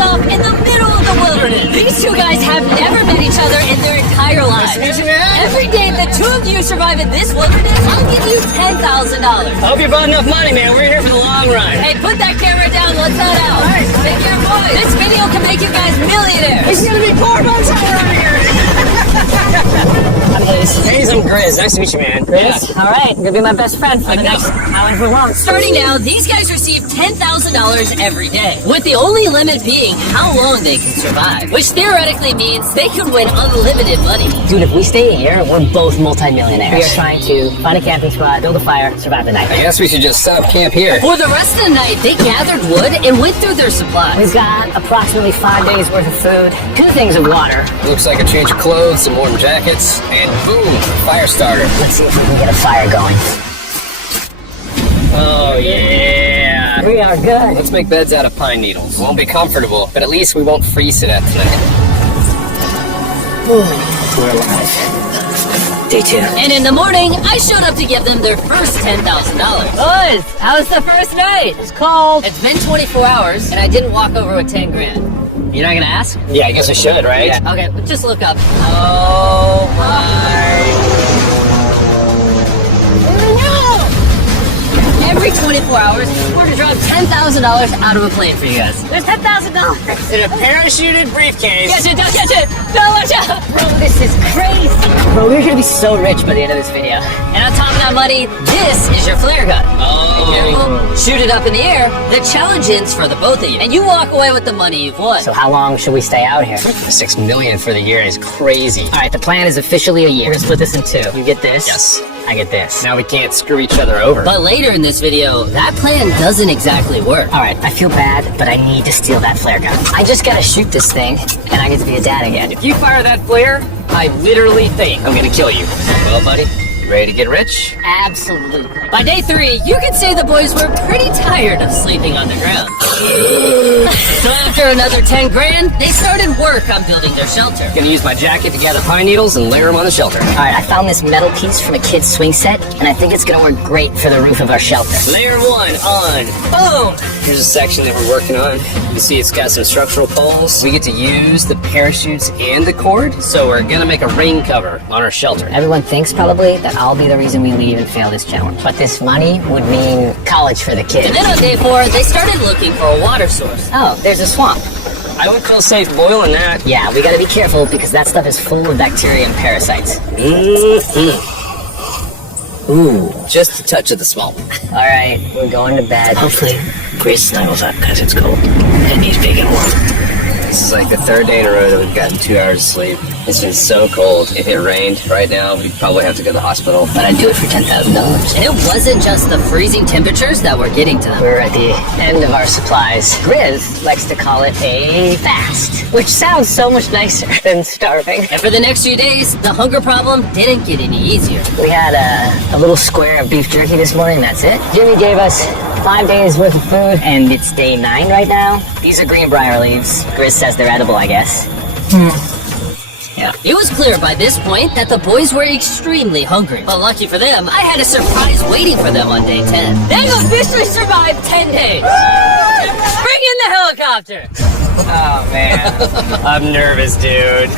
off in the middle of the wilderness. These two guys have never met each other in their entire lives. Nice to meet you, man. Every day the two of you survive in this wilderness, I'll give you $10,000. I hope you brought enough money, man. We're here for the long run. Hey, put that camera down. Let's head out. All right. Take care, boys. This video can make you guys millionaires. It's gonna be poor by the time we're out of here. I'm Hayes. Hayes, I'm Grizz. Nice to meet you, man. Grizz? All right, you're gonna be my best friend for the next however long. Starting now, these guys receive $10,000 every day, with the only limit being how long they can survive, which theoretically means they could win unlimited money. Dude, if we stay here, we're both multi-millionaires. We are trying to find a camping spot, build a fire, survive the night. I guess we should just set up camp here. For the rest of the night, they gathered wood and went through their supplies. We've got approximately 5 days worth of food, 2 things of water. Looks like a change of clothes, some warm jackets, and boom, fire starter. Let's see if we can get a fire going. Oh, yeah. We are good. Let's make beds out of pine needles. Won't be comfortable, but at least we won't freeze to death tonight. We're alive. Day 2. And in the morning, I showed up to give them their first $10,000. Boys, how was the first night? It's cold. It's been 24 hours, and I didn't walk over with 10 grand. You're not gonna ask? Yeah, I guess I should, right? Yeah. Okay, just look up. Oh, my. Every 24 hours, we're gonna drop $10,000 out of a plane for you guys. There's $10,000. In a parachuted briefcase. Catch it, don't catch it! Don't watch out! Bro, this is crazy. Bro, we're gonna be so rich by the end of this video. And on top of that money, this is your flare gun. Oh. Be careful, shoot it up in the air. The challenge ends for the both of you. And you walk away with the money you've won. So how long should we stay out here? $6 million for the year is crazy. All right, the plan is officially a year. We're gonna split this in 2. You get this. Yes. I get this. Now we can't screw each other over. But later in this video, that plan doesn't exactly work. All right, I feel bad, but I need to steal that flare gun. I just gotta shoot this thing, and I get to be a dad again. If you fire that flare, I literally think I'm gonna kill you. Well, buddy, ready to get rich? Absolutely. By day 3, you could say the boys were pretty tired of sleeping on the ground. So after another 10 grand, they started work on building their shelter. Gonna use my jacket to gather pine needles and layer them on the shelter. All right, I found this metal piece from a kid's swing set, and I think it's gonna work great for the roof of our shelter. Layer 1 on. Boom! Here's a section that we're working on. You see it's got some structural poles. We get to use the parachutes and the cord, so we're gonna make a rain cover on our shelter. Everyone thinks probably that I'll be the reason we leave and fail this challenge. But this money would mean college for the kids. And then on day 4, they started looking for a water source. Oh, there's a swamp. I would feel safe boiling that. Yeah, we gotta be careful because that stuff is full of bacteria and parasites. Ooh, just a touch of the swamp. All right, we're going to bed. Hopefully, Grace snuggles up because it's cold and he's big and warm. This is like the 3rd day in a row that we've gotten 2 hours of sleep. It's been so cold. If it rained right now, we'd probably have to go to the hospital. But I'd do it for $10,000. And it wasn't just the freezing temperatures that were getting to them. We're at the end of our supplies. Grizz likes to call it a fast, which sounds so much nicer than starving. And for the next few days, the hunger problem didn't get any easier. We had a little square of beef jerky this morning, that's it. Jimmy gave us 5 days worth of food, and it's day 9 right now. These are greenbrier leaves. Grizz says they're edible, I guess. Yeah. It was clear by this point that the boys were extremely hungry. But lucky for them, I had a surprise waiting for them on day 10. They've officially survived 10 days. Bring in the helicopter. Oh, man. I'm nervous, dude.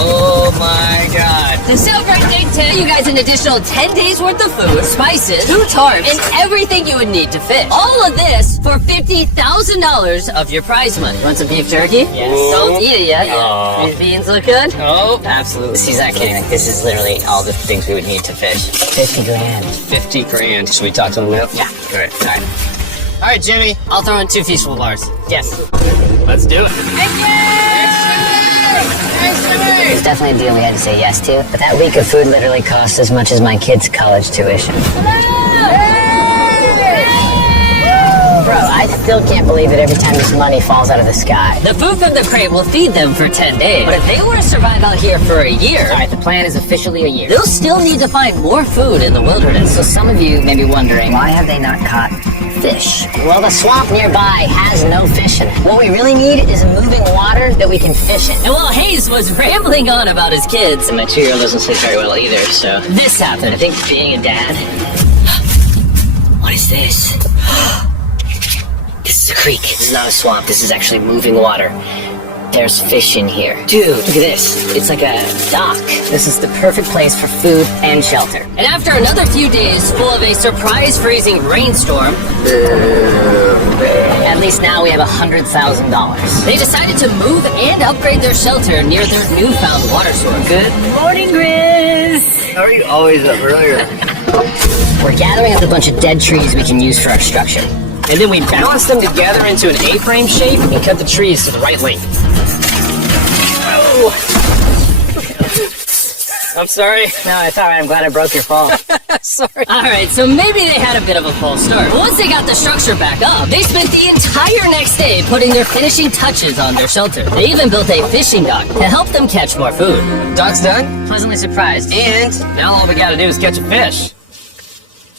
Oh, my God. To celebrate day 10, you guys an additional 10 days worth of food, spices, 2 tarps, and everything you would need to fish. All of this for $50,000 of your prize money. Want some beef jerky? Yes. Don't eat it yet. Oh. These beans look good? Oh, absolutely. He's not kidding. Like, this is literally all the things we would need to fish. 50 grand. 50 grand. Should we talk to them now? Yeah. All right. All right. All right, Jimmy. I'll throw in 2 feasible bars. Yes. Let's do it. It's definitely a deal we had to say yes to. But that week of food literally cost as much as my kid's college tuition. Bro, I still can't believe that every time this money falls out of the sky. The food from the crate will feed them for 10 days. But if they were to survive out here for a year, All right, the plan is officially a year. they'll still need to find more food in the wilderness. So some of you may be wondering, why have they not caught fish? Well, the swamp nearby has no fishing. What we really need is moving water that we can fish in. And while Hayes was rambling on about his kids, And my 2-year-old doesn't sleep very well either, so... this happened. I think being a dad... What is this? It's is a creek. This is not a swamp. This is actually moving water. There's fish in here. Dude, look at this. It's like a dock. This is the perfect place for food and shelter. And after another few days full of a surprise freezing rainstorm, At least now we have $100,000. they decided to move and upgrade their shelter near their newfound water source. Good morning, Grizz. How are you always up earlier? We're gathering up a bunch of dead trees we can use for our structure. And then we balance them together into an A-frame shape and cut the trees to the right length. Oh. I'm sorry. No, it's alright. I'm glad I broke your fall. Sorry. Alright, so maybe they had a bit of a false start. But once they got the structure back up, they spent the entire next day putting their finishing touches on their shelter. They even built a fishing dock to help them catch more food. Dock's done, Pleasantly surprised. and now all we gotta do is catch a fish.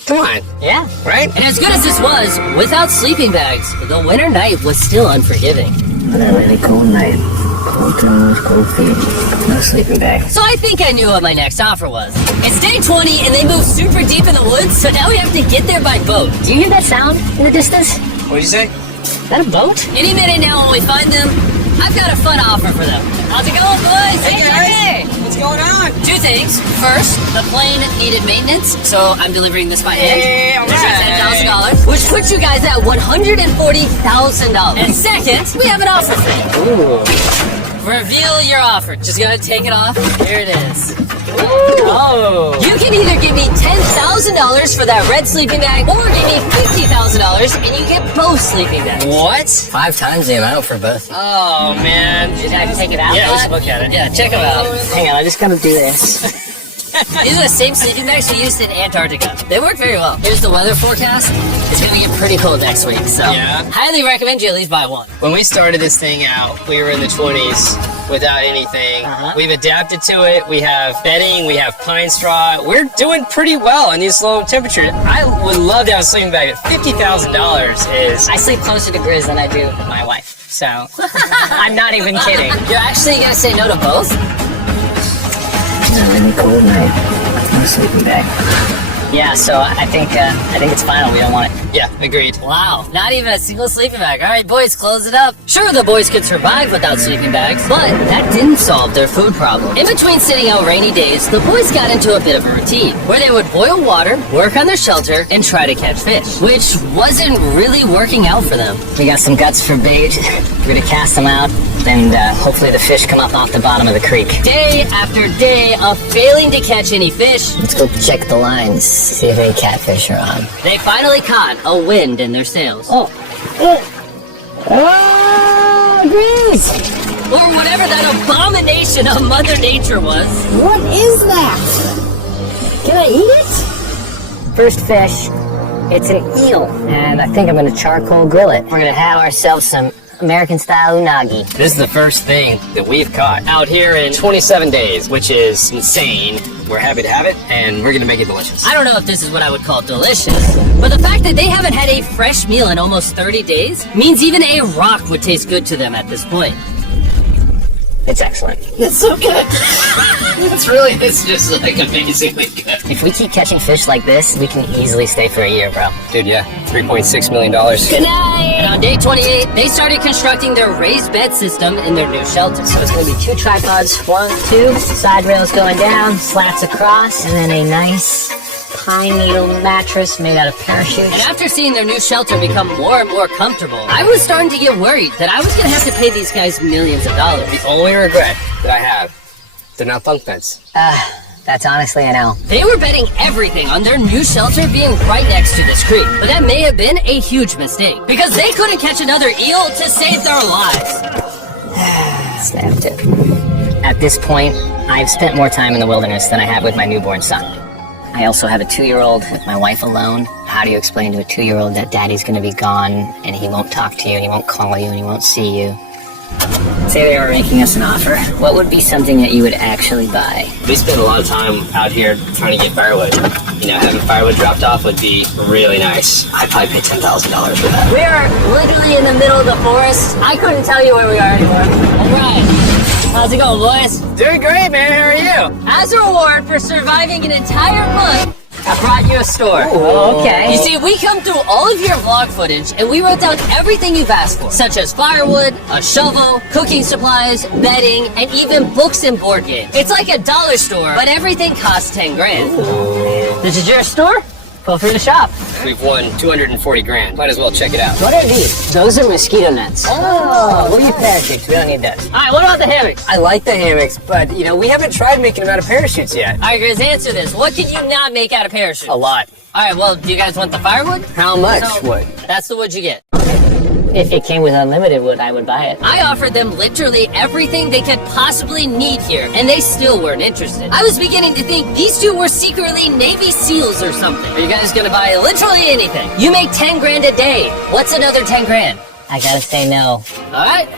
Come on, Yeah. right? And as good as this was, without sleeping bags, the winter night was still unforgiving. But a really cold night. Cold toes, cold feet. No sleeping bag. So I think I knew what my next offer was. It's day 20 and they moved super deep in the woods, so now we have to get there by boat. Do you hear that sound in the distance? What'd you say? Is that a boat? Any minute now when we find them, I've got a fun offer for them. How's it going, boys? Hey! What's going on? Two things. First, the plane needed maintenance, so I'm delivering this by hand. Hey, all This is right. $10,000, which puts you guys at $140,000. And second, we have an offer for you. Ooh. Reveal your offer. Just gotta take it off. Here it is. Oh. You can either give me $10,000 for that red sleeping bag, or give me $50,000 and you get both sleeping bags. What? 5 times the amount for both. Oh, man. Did I take it out? Yeah, we should look at it. Yeah, check them out. Hang on, I just gotta do this. These are the same sleeping bags we used in Antarctica. They work very well. Here's the weather forecast. It's gonna get pretty cold next week, so Yeah. highly recommend you at least buy one. When we started this thing out, we were in the 20s without anything. Uh-huh. We've adapted to it. We have bedding, we have pine straw. We're doing pretty well in these low temperatures. I would love to have a sleeping bag, but $50,000 is... I sleep closer to Grizz than I do my wife, so I'm not even kidding. You're actually gonna say no to both? It's a really cold night. No sleeping bag. Yeah, so I think it's final. We don't want it. Yeah, agreed. Wow, not even a single sleeping bag. All right, boys, close it up. Sure, the boys could survive without sleeping bags, but that didn't solve their food problem. In between sitting out rainy days, the boys got into a bit of a routine where they would boil water, work on their shelter, and try to catch fish, which wasn't really working out for them. We got some guts for bait. We're gonna cast them out, and hopefully the fish come up off the bottom of the creek. Day after day of failing to catch any fish, Let's go check the lines, see if any catfish are on. they finally caught a wind in their sails. Oh, Grizz! Or whatever that abomination of Mother Nature was. What is that? Can I eat it? First fish. It's an eel, and I think I'm gonna charcoal grill it. We're gonna have ourselves some American-style unagi. This is the first thing that we've caught out here in 27 days, which is insane. We're happy to have it, and we're gonna make it delicious. I don't know if this is what I would call delicious, but the fact that they haven't had a fresh meal in almost 30 days means even a rock would taste good to them at this point. It's excellent. It's so good. It's just like amazingly good. If we keep catching fish like this, we can easily stay for a year, bro. Dude, yeah, $3.6 million. Good night! And on day 28, they started constructing their raised bed system in their new shelter. So it's gonna be 2 tripods, 1, 2, side rails going down, slats across, and then a nice pine needle mattress made out of parachutes. And after seeing their new shelter become more and more comfortable, I was starting to get worried that I was gonna have to pay these guys millions of dollars. The only regret that I have, they're not bunk beds. That's honestly an L. They were betting everything on their new shelter being right next to this creek, but that may have been a huge mistake, because they couldn't catch another eel to save their lives. Snapped it. At this point, I've spent more time in the wilderness than I have with my newborn son. I also have a 2-year-old with my wife alone. How do you explain to a 2-year-old that daddy's gonna be gone and he won't talk to you and he won't call you and he won't see you? Say they were making us an offer. What would be something that you would actually buy? We spend a lot of time out here trying to get firewood. You know, having firewood dropped off would be really nice. I'd probably pay $10,000 for that. We are literally in the middle of the forest. I couldn't tell you where we are anymore. All right. How's it going, boys? Doing great, man. How are you? As a reward for surviving an entire month I brought you a store. Oh, okay. You see, we come through all of your vlog footage and we wrote down everything you've asked for, such as firewood, a shovel, cooking supplies, bedding, and even books and board games. It's like a dollar store, but everything costs 10 grand. This is your store? Feel free to shop. We've won 240 grand. Might as well check it out. What are these? Those are mosquito nets. Oh, what are your parachutes? We don't need those. All right, what about the hammocks? I like the hammocks, but we haven't tried making them out of parachutes yet. All right, guys, answer this. What can you not make out of parachutes? A lot. All right, well, do you guys want the firewood? How much So, wood? That's the wood you get. If it came with unlimited wood, I would buy it. I offered them literally everything they could possibly need here, and they still weren't interested. I was beginning to think these two were secretly Navy SEALs or something. Are you guys gonna buy literally anything? You make 10 grand a day. What's another 10 grand? I gotta say no. All right?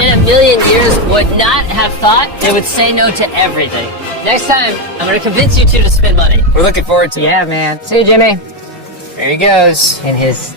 In a million years, would not have thought they would say no to everything. Next time, I'm gonna convince you two to spend money. We're looking forward to it. Yeah, man. See you, Jimmy. There he goes. In his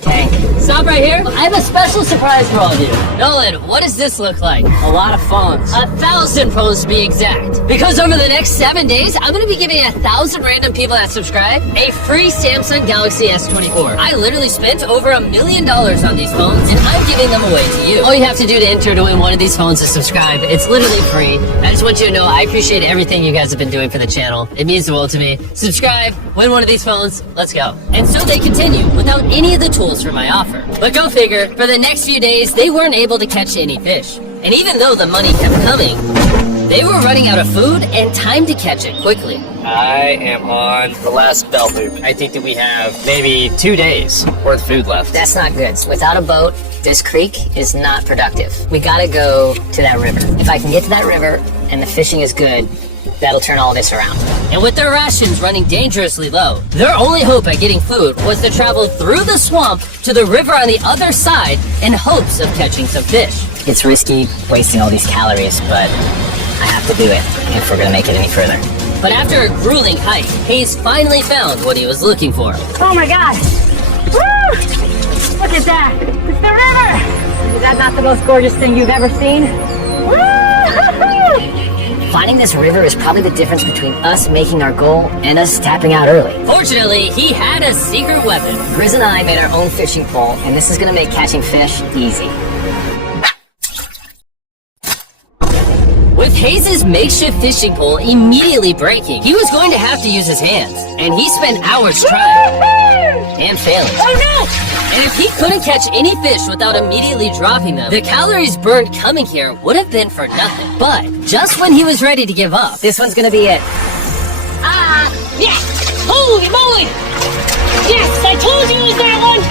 tank. Stop right here. I have a special surprise for all of you. Nolan, what does this look like? A lot of phones. 1,000 phones to be exact. Because over the next 7 days, I'm gonna be giving 1,000 random people that subscribe a free Samsung Galaxy S24. I literally spent over $1 million on these phones, and I'm giving them away to you. All you have to do to enter to win one of these phones is subscribe. It's literally free. I just want you to know I appreciate everything you guys have been doing for the channel. It means the world to me. Subscribe, win one of these phones, let's go. And so they continue without any of the tools for my offer. But go figure, for the next few days, they weren't able to catch any fish. And even though the money kept coming, they were running out of food and time to catch it quickly. I am on the last belt loop. I think that we have maybe 2 days worth of food left. That's not good. Without a boat, this creek is not productive. We gotta go to that river. If I can get to that river and the fishing is good, that'll turn all this around. And with their rations running dangerously low, their only hope at getting food was to travel through the swamp to the river on the other side in hopes of catching some fish. It's risky wasting all these calories, but I have to do it if we're gonna make it any further. But after a grueling hike, Hayes finally found what he was looking for. Oh my God! Woo! Look at that! It's the river! Is that not the most gorgeous thing you've ever seen? Woo! Finding this river is probably the difference between us making our goal and us tapping out early. Fortunately, he had a secret weapon. Grizz and I made our own fishing pole, and this is gonna make catching fish easy. With Hayes' makeshift fishing pole immediately breaking, he was going to have to use his hands, and he spent hours trying and failing. Oh no! And if he couldn't catch any fish without immediately dropping them, the calories burned coming here would have been for nothing. But just when he was ready to give up, This one's gonna be it. yeah! Holy moly! Yes, I told you it was that one!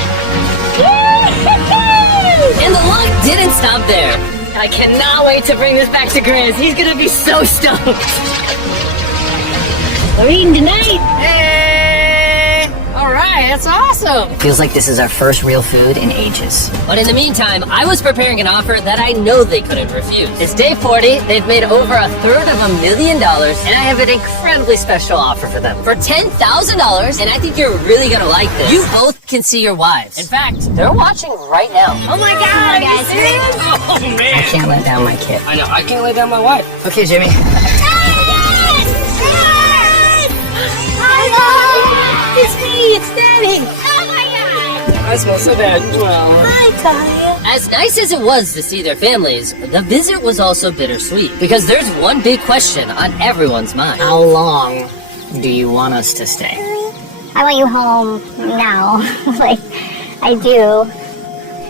And the luck didn't stop there. I cannot wait to bring this back to Grizz. He's gonna be so stoked. We're eating tonight. Hey! Alright, that's awesome! Feels like this is our first real food in ages. But in the meantime, I was preparing an offer that I know they couldn't refuse. It's day 40, they've made over $1/3 million, and I have an incredibly special offer for them. For $10,000, and I think you're really gonna like this, you both can see your wives. In fact, they're watching right now. Oh my God, are you serious? Oh, I man. can't let down my kid. I know. I can't lay down my wife. Okay, Jimmy. It's me, it's Daddy! Oh my God! I smell so bad. Well, Hi, Kaya. As nice as it was to see their families, the visit was also bittersweet. Because there's one big question on everyone's mind. How long do you want us to stay? I want you home now. Like, I do.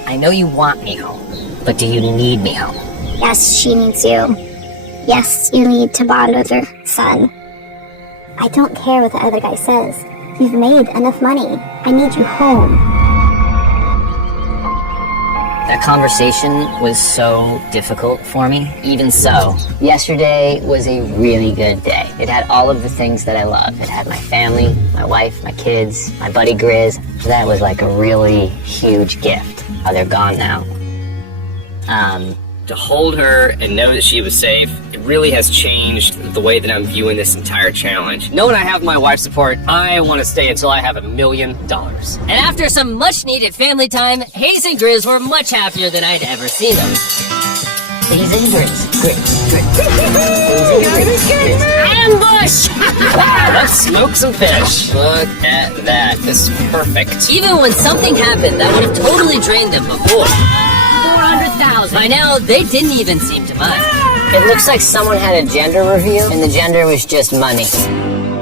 I know you want me home, but do you need me home? Yes, she needs you. Yes, you need to bond with her son. I don't care what the other guy says. You've made enough money. I need you home. That conversation was so difficult for me. Even so, yesterday was a really good day. It had all of the things that I love. It had my family, my wife, my kids, my buddy Grizz. That was like a really huge gift. Oh, they're gone now. to hold her and know that she was safe, it really has changed the way that I'm viewing this entire challenge. Knowing I have my wife's support, I want to stay until I have $1 million. And after some much needed family time, Hayes and Grizz were much happier than I'd ever seen them. Haze and grits. Ambush! Let's smoke some fish. Look at that. This is perfect. Even when something happened that would have totally drained them before, 400,000. by now they didn't even seem to mind. It looks like someone had a gender reveal, and the gender was just money.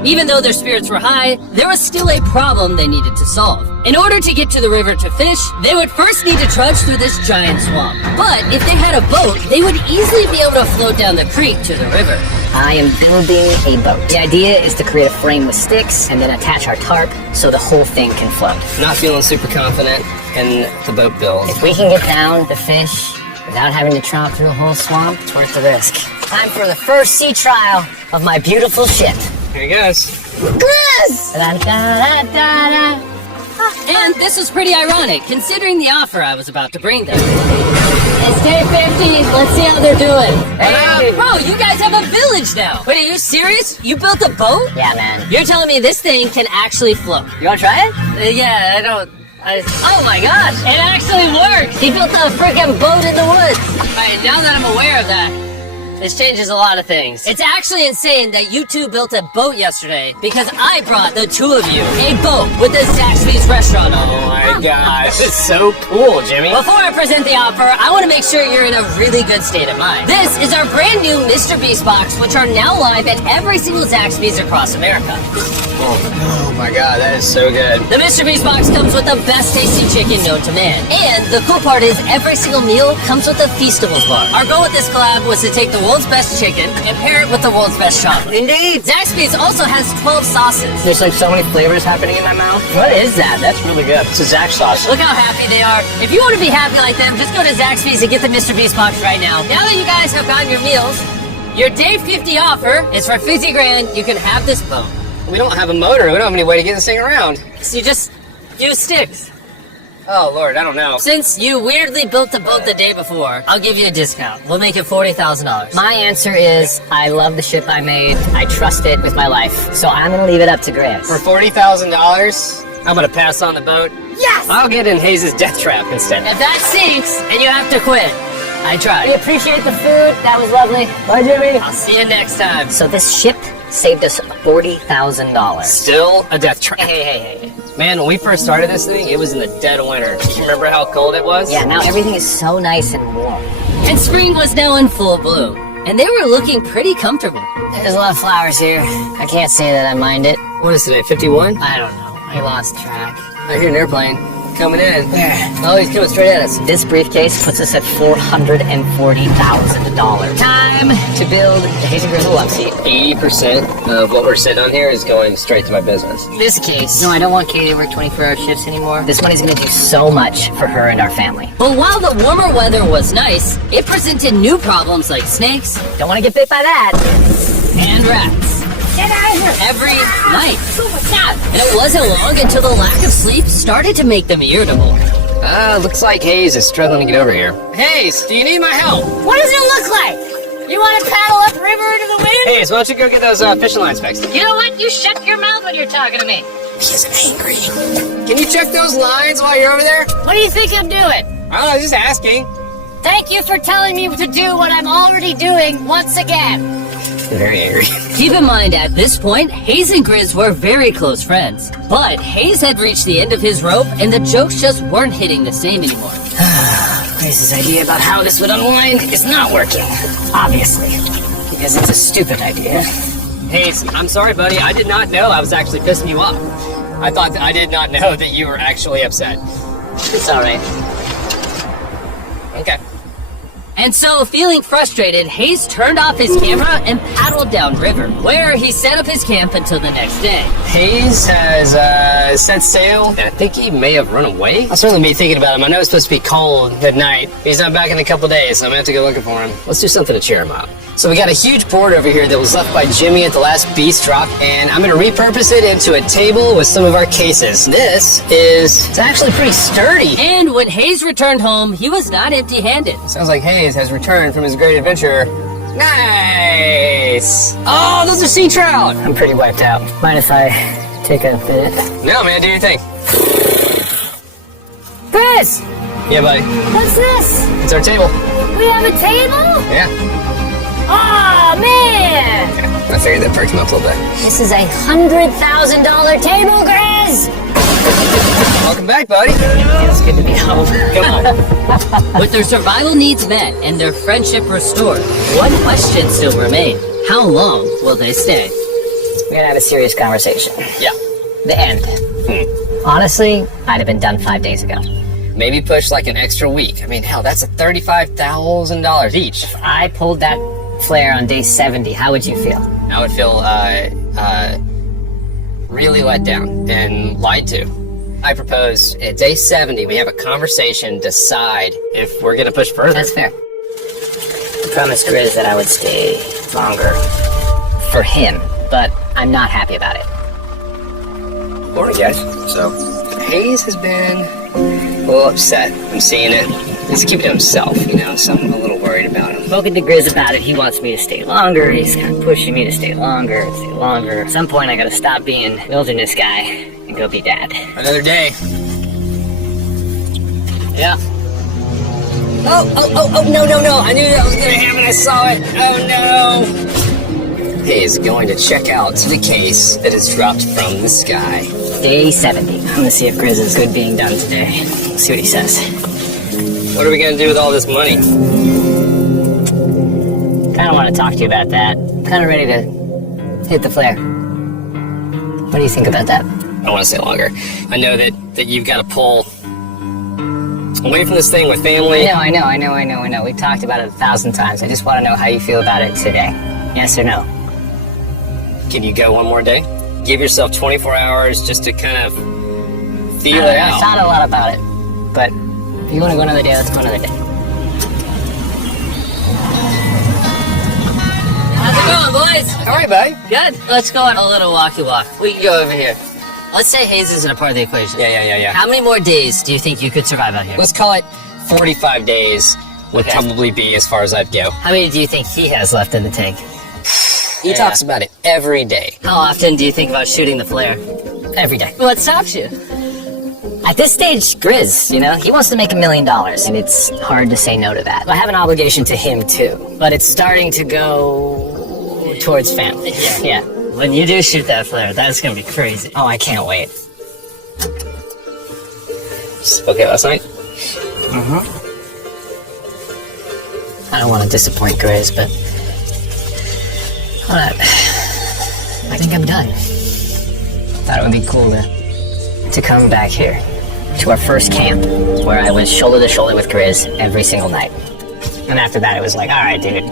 Even though their spirits were high, there was still a problem they needed to solve. In order to get to the river to fish, they would first need to trudge through this giant swamp. But if they had a boat, they would easily be able to float down the creek to the river. I am building a boat. The idea is to create a frame with sticks and then attach our tarp so the whole thing can float. Not feeling super confident in the boat build. If we can get down the fish without having to tromp through a whole swamp, it's worth the risk. Time for the first sea trial of my beautiful ship. Here he goes. And this was pretty ironic, considering the offer I was about to bring them. It's day 50, let's see how they're doing. Hey. Bro, you guys have a village now. Wait, are you serious? You built a boat? Yeah, man. You're telling me this thing can actually float? You wanna try it? Yeah, oh my gosh, it actually works! He built a freaking boat in the woods. Alright, now that I'm aware of that, this changes a lot of things. It's actually insane that you two built a boat yesterday because I brought the two of you a boat with the Zaxby's restaurant on it. Oh my gosh, it's so cool, Jimmy. Before I present the offer, I want to make sure you're in a really good state of mind. This is our brand new Mr. Beast box, which are now live at every single Zaxby's across America. Oh my god, that is so good. The Mr. Beast box comes with the best tasty chicken known to man. And the cool part is every single meal comes with a Feastables bar. Our goal with this collab was to take the world's best chicken and pair it with the world's best chocolate. Indeed. Zaxby's also has 12 sauces. There's like so many flavors happening in my mouth. What is that? That's really good. It's a Zax sauce. Look how happy they are. If you want to be happy like them, just go to Zaxby's and get the Mr. Beast box right now. Now that you guys have gotten your meals, your day 50 offer is for 50 grand. You can have this boat. We don't have a motor. We don't have any way to get this thing around. So you just use sticks. Oh, Lord, I don't know. Since you weirdly built the boat the day before, I'll give you a discount. We'll make it $40,000. My answer is I love the ship I made. I trust it with my life. So I'm gonna leave it up to Grizz. For $40,000, I'm gonna pass on the boat. Yes! I'll get in Hayes' death trap instead. If that sinks and you have to quit, I We tried. appreciate the food. That was lovely. Bye, Jimmy. I'll see you next time. So this ship saved us $40,000. Still a death trap. Hey. Man, when we first started this thing, it was in the dead of winter. You remember how cold it was? Yeah, now everything is so nice and warm. And spring was now in full bloom, and they were looking pretty comfortable. There's a lot of flowers here. I can't say that I mind it. What is today, 51? I don't know. I lost track. I hear an airplane coming in. Where? Oh, he's coming straight at us. This briefcase puts us at $440,000. Time to build the Hazy Grizzle love seat. 80% of what we're sitting on here is going straight to my business. This case. No, I don't want Katie to work 24-hour shifts anymore. This money's gonna do so much for her and our family. But while the warmer weather was nice, it presented new problems like snakes Don't want to get bit by that. and rats. Get out of here! Every night. And it wasn't long until the lack of sleep started to make them irritable. Looks like Hayes is struggling to get over here. Hayes, do you need my help? What does it look like? You want to paddle upriver into the wind? Hayes, why don't you go get those fishing lines fixed? You know what? You shut your mouth when you're talking to me. He's angry. Can you check those lines while you're over there? What do you think I'm doing? I don't know, just asking. Thank you for telling me to do what I'm already doing once again. Very angry. Keep in mind, at this point, Hayes and Grizz were very close friends. But Hayes had reached the end of his rope, and the jokes just weren't hitting the same anymore. Griz's idea about how this would unwind is not working. Obviously. Because it's a stupid idea. Hayes, I'm sorry, buddy. I did not know I was actually pissing you off. I thought that I did not know that you were actually upset. It's alright. Okay. And so, feeling frustrated, Hayes turned off his camera and paddled downriver, where he set up his camp until the next day. Hayes has set sail, and I think he may have run away. I'll certainly be thinking about him. I know it's supposed to be cold at night. He's not back in a couple days, so I'm gonna have to go looking for him. Let's do something to cheer him up. So we got a huge board over here that was left by Jimmy at the last beast drop, and I'm gonna repurpose it into a table with some of our cases. It's actually pretty sturdy. And when Hayes returned home, he was not empty-handed. Sounds like Hayes has returned from his great adventure. Nice! Oh, those are sea trout! I'm pretty wiped out. Mind if I take a bit? No, man, do your thing. Chris! Yeah, buddy. What's this? It's our table. We have a table? Yeah. Oh man! I figured that perked him up a little bit. This is a $100,000 table, Grizz! Welcome back, buddy. Feels good to be home. Come on. With their survival needs met and their friendship restored, one question still remained. How long will they stay? We're gonna have a serious conversation. Yeah. The end. Honestly, I'd have been done 5 days ago. Maybe push like an extra week. I mean, hell, that's $35,000 each. If I pulled that flare on day 70, how would you feel? I would feel really let down and lied to. I propose at day 70 we have a conversation, decide if we're gonna push further. That's fair. I promised Grizz that I would stay longer for him, but I'm not happy about it. Morning, guys. So, Hayes has been a little upset. I'm seeing it. He's keeping to himself, you know, so I'm a little worried about him. Spoken to Grizz about it. He wants me to stay longer. He's kind of pushing me to stay longer, stay longer. At some point, I gotta stop being wilderness guy and go be dad. Another day. Yeah. Oh, no. I knew that was gonna happen. I saw it. Oh, no. Hayes going to check out the case that has dropped from the sky. Day 70. I'm gonna see if Grizz is good being done today. See what he says. What are we gonna do with all this money? Kinda wanna talk to you about that. Kinda ready to hit the flare. What do you think about that? I want to stay longer. I know that you've got to pull away from this thing with family. I know. We've talked about it 1,000 times. I just want to know how you feel about it today. Yes or no? Can you go one more day? Give yourself 24 hours just to kind of feel it I out. thought a lot about it, but if you want to go another day, let's go another day. How's it going, boys? All right, buddy. Good. Let's go on a little walkie walk. We can go over here. Let's say Hayes isn't a part of the equation. Yeah. How many more days do you think you could survive out here? Let's call it 45 days would Okay. probably be as far as I'd go. How many do you think he has left in the tank? He talks about it every day. How often do you think about shooting the flare? Every day. What stops you? At this stage, Grizz, he wants to make $1 million, and it's hard to say no to that. I have an obligation to him, too, but it's starting to go towards family. Yeah. When you do shoot that flare, that's gonna be crazy. Oh, I can't wait. Okay, last night? I don't want to disappoint Grizz, but I think I'm done. Thought it would be cool to come back here to our first camp where I was shoulder to shoulder with Grizz every single night. And after that, it was like, all right, dude,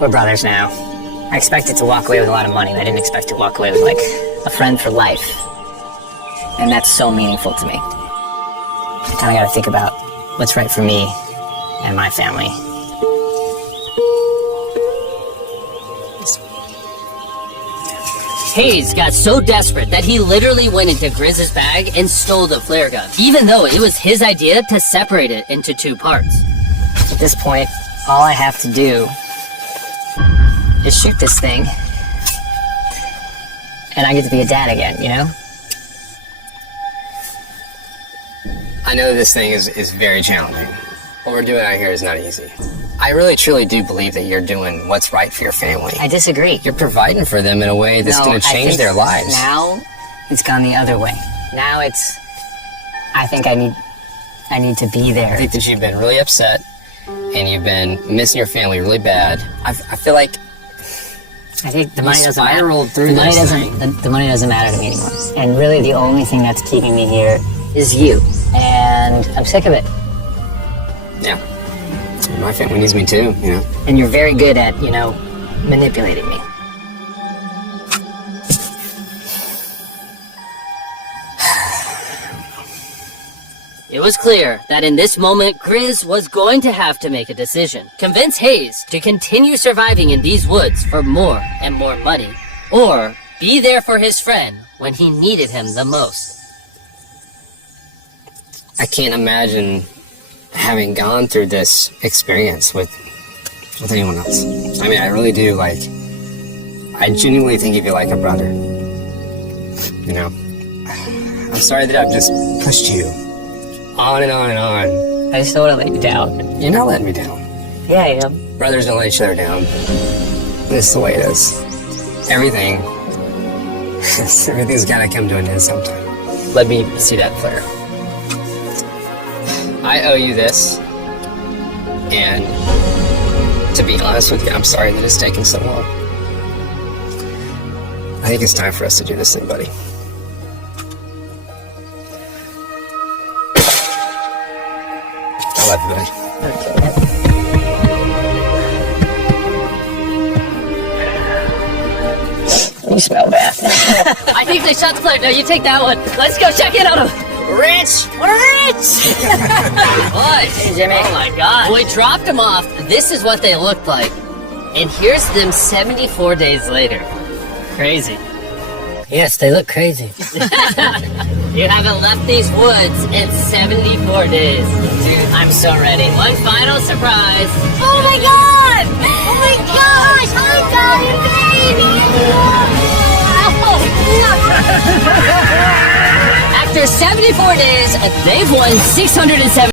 we're brothers now. I expected to walk away with a lot of money, but I didn't expect to walk away with, like, a friend for life. And that's so meaningful to me. I kind of got to think about what's right for me and my family. Hayes got so desperate that he literally went into Grizz's bag and stole the flare gun, even though it was his idea to separate it into 2 parts. At this point, all I have to do is shoot this thing, and I get to be a dad again, I know this thing is very challenging. What we're doing out here is not easy. I really truly do believe that you're doing what's right for your family. I disagree. You're providing for them in a way that's going to I change think their lives. Now, it's gone the other way. Now I think I need to be there. I think that you've been really upset and you've been missing your family really bad. I feel like I think the money doesn't matter. spiraled through The money this doesn't. The money doesn't matter to me anymore. And really, the only thing that's keeping me here is you. And I'm sick of it. Yeah. My family needs me too, And you're very good at, manipulating me. It was clear that in this moment, Grizz was going to have to make a decision. Convince Hayes to continue surviving in these woods for more and more money, or be there for his friend when he needed him the most. I can't imagine having gone through this experience with anyone else. I mean, I really do, I genuinely think of you like a brother. I'm sorry that I've just pushed you on and on and on. I just don't want to let you down. You're not letting me down. Yeah, I am. Brothers don't let each other down. This is the way it is. Everything's gotta come to an end sometime. Let me see that flare. I owe you this. And to be honest with you, I'm sorry that it's taken so long. I think it's time for us to do this thing, buddy. I love you, buddy. You smell bad. I think they shot the flare. No, you take that one. Let's go check in on them. Rich! Boy, Hey, Jimmy. oh my god. We dropped them off. This is what they looked like. And here's them 74 days later. Crazy. Yes, they look crazy. You haven't left these woods in 74 days. Dude, I'm so ready. One final surprise. Oh my god! Oh my gosh! I got it, baby! After 74 days, they've won 607.